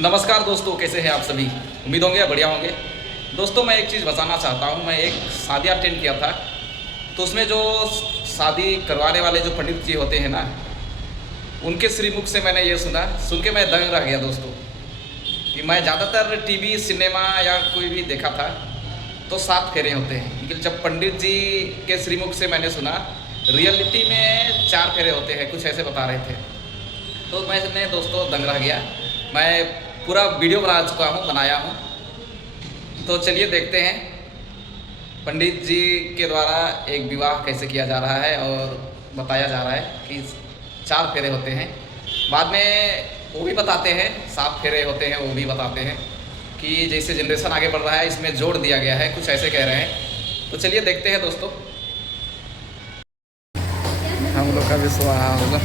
नमस्कार दोस्तों, कैसे हैं आप सभी। उम्मीद होंगे बढ़िया होंगे। दोस्तों, मैं एक चीज़ बताना चाहता हूँ। मैं एक शादी अटेंड किया था, तो उसमें जो शादी करवाने वाले जो पंडित जी होते हैं ना, उनके श्रीमुख से मैंने ये सुन के मैं दंग रह गया दोस्तों। कि मैं ज़्यादातर टीवी सिनेमा या कोई भी देखा था तो 7 फेरे होते हैं, लेकिन जब पंडित जी के श्रीमुख से मैंने सुना रियलिटी में 4 फेरे होते हैं, कुछ ऐसे बता रहे थे। तो मैंने दोस्तों दंग रह गया। मैं पूरा वीडियो बनाया हूँ। तो चलिए देखते हैं पंडित जी के द्वारा एक विवाह कैसे किया जा रहा है, और बताया जा रहा है कि 4 फेरे होते हैं। बाद में वो भी बताते हैं 7 फेरे होते हैं, वो भी बताते हैं कि जैसे जनरेशन आगे बढ़ रहा है इसमें जोड़ दिया गया है, कुछ ऐसे कह रहे हैं। तो चलिए देखते हैं दोस्तों। हम लोग का विश्वास होगा।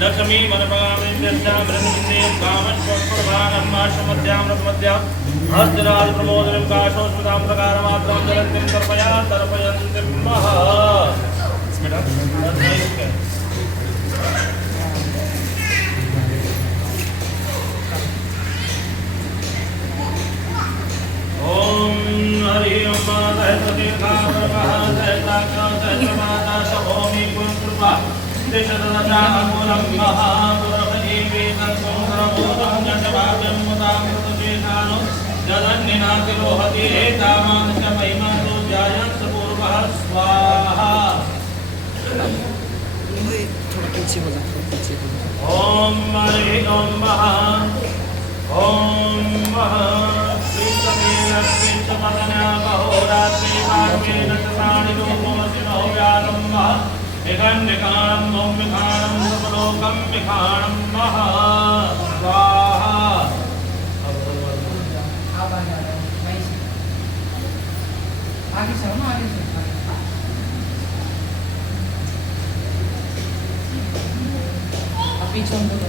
लक्ष्मी हस्तराज प्रमोदनं काशोस्मतां प्रकारमात्रं जलन्तीं तर्पया तर्पयन्तीं महा ओम हरि ओम सहस्रतीर्थावरवः सहस्राक्षरमाता शभोमि कृपा दिशददामूलं महापुरभजीवेतं सुन्दरबोधं जटभागं मुदामृतचेतानो जदन्निनातिरोहति एतावान् च महिमानो जायन्त पूर्वः स्वाहा। ओम हरि ओम महा ओम महा श्रीतमेलक्ष्मीतमदना महोरात्रि मार्गेण तसाणिलोमोऽसि महोव्यालम्बः निखण्डिकाणं ओम विखाणं सर्वलोकं विखाणं महा स्वाहा। आगे चलो ना, आगे चलो। पीछे हम लोग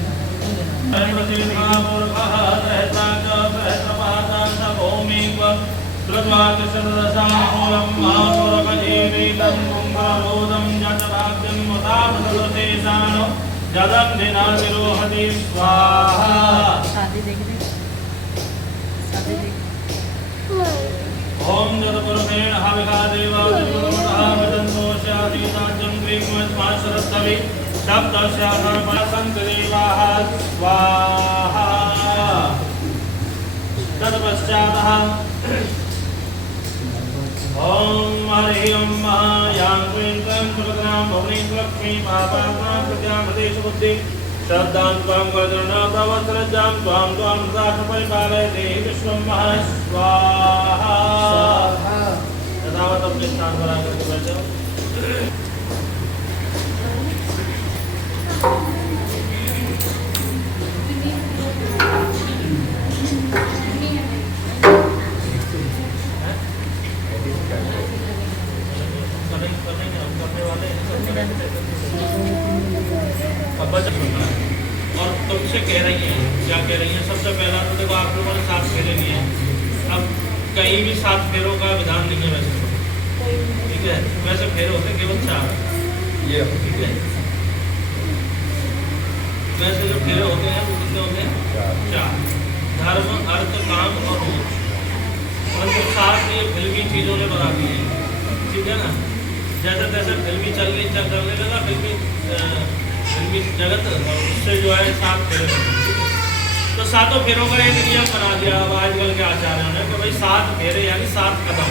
ओम जगपुरुषेण हविषा देवादिपुरुषः वदन्तोष्यादिताजं ग्रीष्मस्माशरस्तवि सप्तस्यासर्पसन्तदेवाः स्वाहा। तत्पश्चातः ओम हरि ओम महायां क्लीं क्लीं सुभद्रां भवनीं लक्ष्मी पापात्मां प्रत्यामदेश बुद्धि श्रद्धां त्वां वज्रणा प्रवस्त्रजां त्वां त्वां राष्ट्र परिपालयते विश्वं महा स्वाहा। तदावत् अपने स्थान पर आकर के बैठ जाओ। और तुमसे कह रही हैं, क्या कह रही हैं? सबसे पहला तो देखो, आप लोगों ने 7 फेरे लिए हैं। अब कहीं भी 7 फेरों का विधान नहीं है वैसे, ठीक है। वैसे फेरे होते केवल 4, ये ठीक है। वैसे जो फेरे होते हैं वो कितने होते हैं? 4। धर्म, अर्थ, काम और मोक्ष। और जो 7 ये फिल्मी चीज़ों ने बना दी है, ठीक है ना। जैसे तैसे फिल्मी चलने लगा फिल्मी जगत, उससे जो है 7 फेरे बने। तो 7 फेरों का एक नियम बना दिया अब आजकल के आचार्यों ने कि भाई 7 फेरे यानी 7 कदम,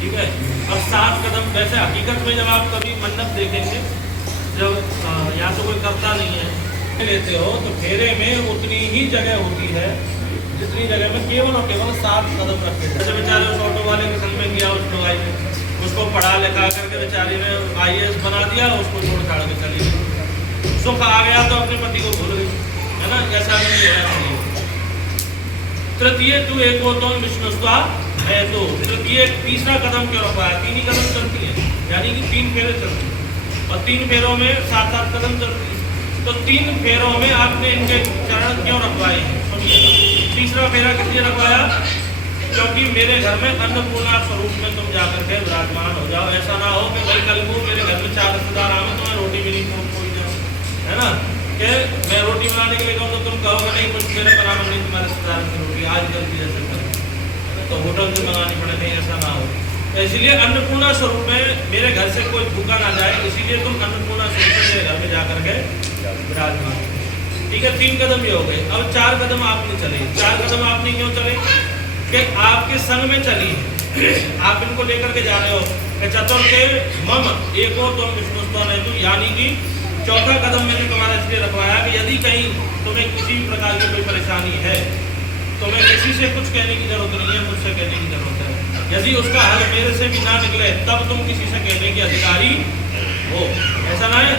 ठीक है। अब 7 कदम वैसे हकीकत में जब आप कभी मन्नत देखेंगे, जब या तो कोई करता नहीं है लेते हो, तो फेरे में उतनी ही जगह होती है जितनी जगह में केवल और केवल 7 कदम रखे। जैसे बेचारे उस ऑटो वाले के संग में गया, उस लड़ाई में उसको पढ़ा लिखा करके बेचारी ने IAS बना दिया, उसको छोड़ छाड़ के चली गई। सुख आ गया तो अपने पति को भूल गई, है ना। ऐसा नहीं है। तृतीय तू एकोत्तम विष्णुस्वा है, तो तृतीय तीसरा कदम क्यों रखा है? 3 ही कदम चलती है, यानी कि 3 फेरे चलते हैं, और 3 फेरों में 7-7 कदम चलती है। तो 3 फेरों में आपने इनके चरण क्यों रखवाए हैं, सुनिएगा। तीसरा फेरा किस लिए रखवाया? क्योंकि मेरे घर में अन्नपूर्णा स्वरूप में तुम जाकर के विराजमान हो जाओ। ऐसा ना हो कि भाई कल को मेरे घर में 4 रिश्तेदार आए तो मैं रोटी भी नहीं खोई जाऊँ, है ना, कि मैं रोटी बनाने के लिए कहूँ तो तुम कहोगे नहीं कुछ मेरे बराबर नहीं, तुम्हारे रिश्तेदार की रोटी आज जल्दी ऐसे करें तो होटल से मंगानी पड़े, नहीं ऐसा ना हो। तो इसलिए अन्नपूर्णा स्वरूप में मेरे घर से कोई भूखा ना जाए, इसीलिए तुम अन्नपूर्णा स्वरूप में मेरे घर में जाकर के विराजमान। ठीक है, 3 कदम ये हो गए। अब 4 कदम आपने चले। 4 कदम आपने क्यों चले? कि आपके संग में चली, आप इनको लेकर के जा रहे हो कि चतुर्थे मम एको तुम विष्णुस्त्वं, यानी कि चौथा कदम मैंने तुम्हारा इसलिए रखवाया कि यदि कहीं तुम्हें किसी भी प्रकार की कोई परेशानी है, तुम्हें किसी से कुछ कहने की जरूरत नहीं है, मुझसे कहने की जरूरत है। यदि उसका हल मेरे से भी ना निकले तब तुम किसी से कहने के अधिकारी हो। ऐसा ना है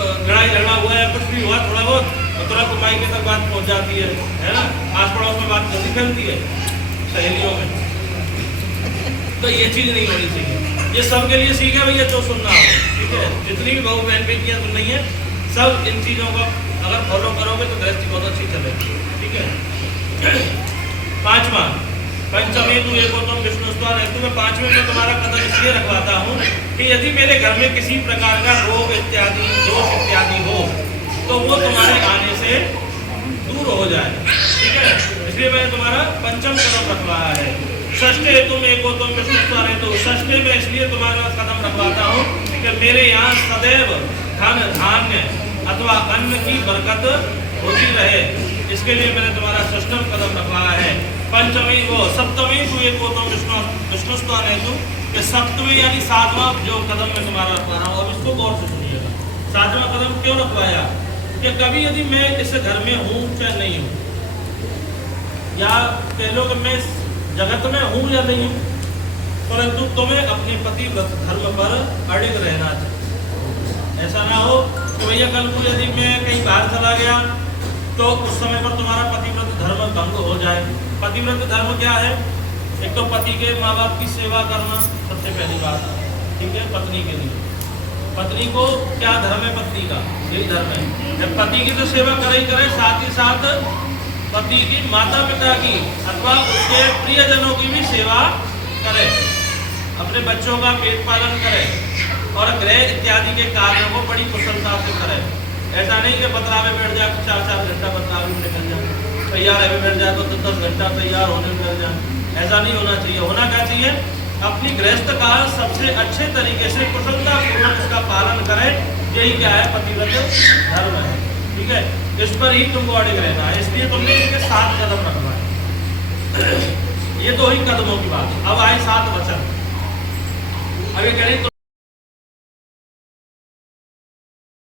लड़ाई झगड़ा हुआ है, कुछ भी हुआ थोड़ा बहुत तो तुरंत मायके तक बात पहुंच जाती है ना, आस पड़ोस में बात जल्दी फैलती है, सहेलियों में। तो ये चीज़ नहीं होनी चाहिए। ये सबके लिए सीख है भैया, जो सुनना हो, ठीक है, जितनी भी बहू बहन बेटियाँ सुन रही हैं, सब इन चीज़ों को अगर फॉलो करोगे तो गृहस्थी बहुत अच्छी चलेगी। ठीक है। 5वां पंचमे तू एको तुम विष्णुस्त्वं हेतु में 5वें में तुम्हारा कदम इसलिए रखवाता हूँ कि यदि मेरे घर में किसी प्रकार का रोग इत्यादि दोष इत्यादि हो तो वो तुम्हारे आने से दूर हो जाए। ठीक है, इसलिए मैंने तुम्हारा 5वां कदम रखवाया है। षष्ठे तुम एको तुम विष्णुस्त्वं हेतु, षष्ठे में इसलिए तुम्हारा कदम रखवाता हूँ कि मेरे यहाँ सदैव धन धान्य अथवा अन्न की बरकत होती रहे, इसके लिए मैंने तुम्हारा 6वां कदम रखवाया है। पंचमी वो सप्तमी तू एको तुम विष्णुस्त्वं हेतु, कि 7वें यानी 7वां जो कदम मैं तुम्हारा रखवा रहा हूँ, अब इसको गौर से सुनिएगा। 7वां कदम क्यों रखवाया? कि कभी यदि मैं इस घर में हूँ चाहे नहीं हूँ, या कह लो कि मैं जगत में हूँ या नहीं हूँ, परंतु तुम्हें अपने पति व्रत धर्म पर अड़िग रहना चाहिए। ऐसा ना हो कि भैया कल को यदि मैं कहीं बाहर चला गया तो उस समय पर तुम्हारा पतिव्रत धर्म भंग हो जाए। पतिव्रत धर्म क्या है? एक तो पति के माँ बाप की सेवा करना सबसे पहली बात, ठीक है, पत्नी के लिए। पत्नी को क्या धर्म है? पत्नी का यही धर्म है। जब पति की तो सेवा करे ही करे, साथ ही साथ पति की माता पिता की अथवा उसके प्रियजनों की भी सेवा करे, अपने बच्चों का पेट पालन करे और गृह इत्यादि के कार्यों को बड़ी कुशलता से करे। ऐसा नहीं कि बतरा में बैठ जाए 4-4 घंटा बतरा में निकल जाए, तैयार है बैठ जाए तो 10 घंटा तैयार होने में लग जाए। ऐसा नहीं होना चाहिए। होना क्या चाहिए? अपनी गृहस्थ का सबसे अच्छे तरीके से कुशलता पूर्वक उसका पालन करें। यही क्या है? पतिव्रत धर्म है। ठीक है, इस पर ही तुमको अड़िग रहना है, इसलिए तुमने इसके 7 कदम रखना है। ये 2 ही कदमों की बात। अब आए 7 वचन। अब ये कह रही